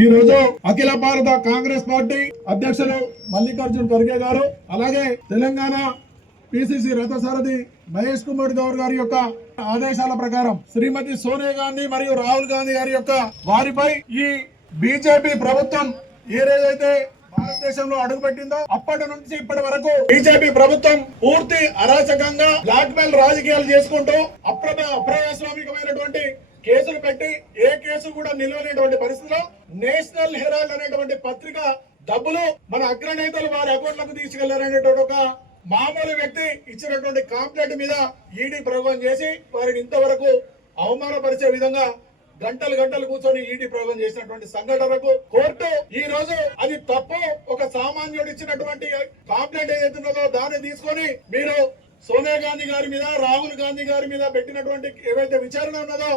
ఈ రోజు అఖిల భారత కాంగ్రెస్ పార్టీ అధ్యక్షులు మల్లికార్జున్ ఖర్గే గారు, అలాగే తెలంగాణ పిసిసి రథసారథి మహేష్ కుమార్ గౌడ్ గారి యొక్క ఆదేశాల ప్రకారం శ్రీమతి సోనియా గాంధీ మరియు రాహుల్ గాంధీ గారి యొక్క వారిపై ఈ బీజేపీ ప్రభుత్వం ఏదైతే భారతదేశంలో అడుగుపెట్టిందో అప్పటి నుంచి ఇప్పటి వరకు బీజేపీ ప్రభుత్వం పూర్తి అరాచకంగా బ్లాక్ మెయిల్ రాజకీయాలు చేసుకుంటూ అప్రజాస్వామికమైనటువంటి కేసులు పెట్టి ఏ కేసు కూడా నిలవలేటువంటి పరిస్థితిలో నేషనల్ హెరాల్డ్ అనేటువంటి పత్రిక డబ్బులు మన అగ్రనేతలు వారి అకౌంట్లకు తీసుకెళ్లారనేటువంటి ఒక మామూలు వ్యక్తి ఇచ్చినటువంటి కాంప్లైంట్ మీద ఈడీ ప్రయోగం చేసి వారిని ఇంతవరకు అవమానపరిచే విధంగా గంటలు గంటలు కూర్చొని ఈడీ ప్రయోగం చేసినటువంటి సంఘటనకు కోర్టు ఈ రోజు అది తప్పు, ఒక సామాన్యుడు ఇచ్చినటువంటి కాంప్లైంట్ ఏదైతున్నదో దాన్ని తీసుకొని మీరు సోనియా గాంధీ గారి మీద రాహుల్ గాంధీ గారి మీద పెట్టినటువంటి ఏవైతే విచారణ ఉన్నదో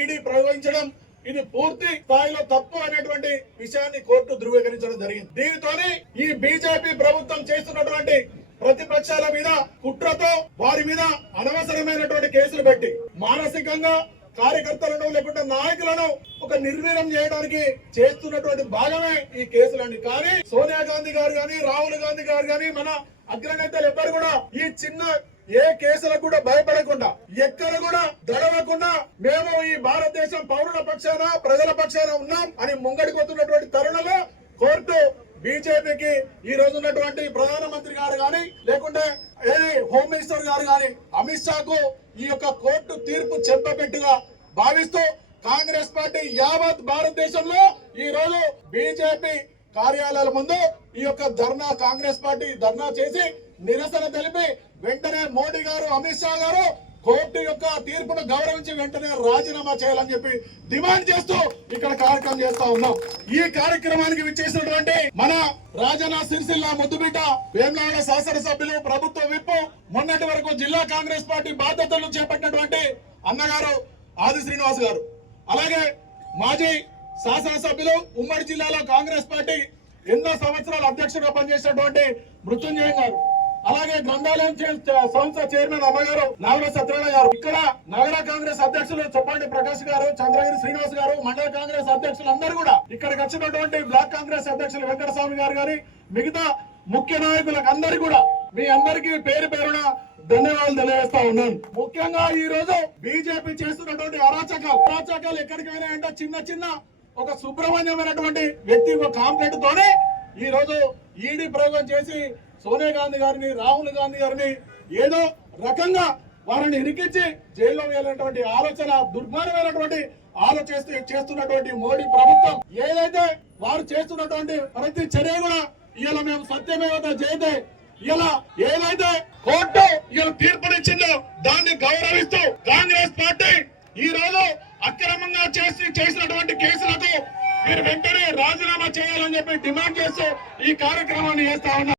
ఈడీ ప్రయోగించడం ఇది పూర్తి స్థాయిలో తప్పు అనేటువంటి విషయాన్ని కోర్టు ధృవీకరించడం జరిగింది. దీనితోనే ఈ బీజేపీ ప్రభుత్వం చేస్తున్నటువంటి ప్రతిపక్షాల మీద కుట్రతో వారి మీద అనవసరమైనటువంటి కేసులు పెట్టి మానసికంగా కార్యకర్తలను లేకుంటే నాయకులను ఒక నిర్వీర్యం చేయడానికి చేస్తున్నటువంటి భాగమే ఈ కేసులన్నీ. కానీ సోనియా గాంధీ గారు గాని రాహుల్ గాంధీ గారు గాని మన అగ్రనేతలు ఎవ్వరు కూడా ఈ చిన్న ఏ కేసులకు కూడా భయపడకుండా ఎక్కడ కూడా దడవకుండా మేము ఈ భారతదేశం పౌరుల పక్షాన ప్రజల పక్షాన ఉన్నాం అని ముంగడిపోతున్నటువంటి తరుణంలో కోర్టు బీజేపీకి ఈ రోజు ఉన్నటువంటి ప్రధానమంత్రి గారు గాని లేకుంటే హోమ్ మినిస్టర్ గారు గాని అమిత్ షాకు ఈ యొక్క కోర్టు తీర్పు చెప్పబెట్టుగా భావిస్తూ కాంగ్రెస్ పార్టీ యావత్ భారతదేశంలో ఈ రోజు బీజేపీ కార్యాలయాల ముందు ఈ యొక్క ధర్నా కాంగ్రెస్ పార్టీ ధర్నా చేసి నిరసన తెలిపి వెంటనే మోడీ గారు అమిత్ షా గారు కోర్టు యొక్క తీర్పును గౌరవించి వెంటనే రాజీనామా చేయాలని చెప్పి డిమాండ్ చేస్తూ ఇక్కడ కార్యక్రమం చేస్తా ఉన్నాం. ఈ కార్యక్రమానికి విచ్చేసినటువంటి మన రాజన్న సిరిసిల్ల ముద్దుబిడ్డ వేములవాడ శాసనసభ్యులు ప్రభుత్వ విప్పు మొన్నటి వరకు జిల్లా కాంగ్రెస్ పార్టీ బాధ్యతలు చేపట్టినటువంటి అన్నగారు ఆది శ్రీనివాస్ గారు, అలాగే మాజీ శాసనసభ్యులు ఉమ్మడి జిల్లాలో కాంగ్రెస్ పార్టీ ఎన్నో సంవత్సరాలు అధ్యక్షుడిగా పనిచేసినటువంటి మృత్యుంజయం గారు, అలాగే గ్రంథాలయం సంస్థ చైర్మన్ అమ్మగారు నాగర సత్యనారాయణ గారు, ఇక్కడ నగర కాంగ్రెస్ అధ్యక్షులు చొప్పండి ప్రకాష్ గారు, చంద్రగిరి శ్రీనివాస్ గారు, మండల కాంగ్రెస్ అధ్యక్షులు అందరూ కూడా ఇక్కడికి వచ్చినటువంటి బ్లాక్ కాంగ్రెస్ అధ్యక్షులు వెంకటస్వామి గారు గారి మిగతా ముఖ్య నాయకులకు అందరికీ కూడా మీ అందరికీ పేరు పేరున ధన్యవాదాలు తెలియజేస్తా ఉన్నాను. ముఖ్యంగా ఈ రోజు బీజేపీ చేస్తున్నటువంటి అరాచకాలు ఎక్కడికైనా అంటే చిన్న ఒక సుబ్రహ్మణ్యమైనటువంటి వ్యక్తి ఒక కాంప్లైంట్ తోనే ఈ రోజు ఈడీ ప్రయోగం చేసి సోనియా గాంధీ గారిని రాహుల్ గాంధీ గారిని ఏదో రకంగా వారిని ఇరికించి జైల్లో వేయాలనేటువంటి ఆలోచన దుర్మార్గమైనటువంటి ఆలోచన చేస్తున్నటువంటి మోడీ ప్రభుత్వం ఏదైతే వారు చేస్తున్నటువంటి ప్రతి చర్య కూడా ఇలా మేము సత్యమేవత జయతే ఇలా ఏదైతే కోర్టు ఇలా తీర్పునిచ్చిందో దాన్ని గౌరవిస్తూ కాంగ్రెస్ పార్టీ ఈ రోజు అక్రమంగా చేసినటువంటి కేసులకు మీరు వెంటనే రాజీనామా చేయాలని చెప్పి డిమాండ్ చేస్తూ ఈ కార్యక్రమాన్ని చేస్తా ఉన్నారు.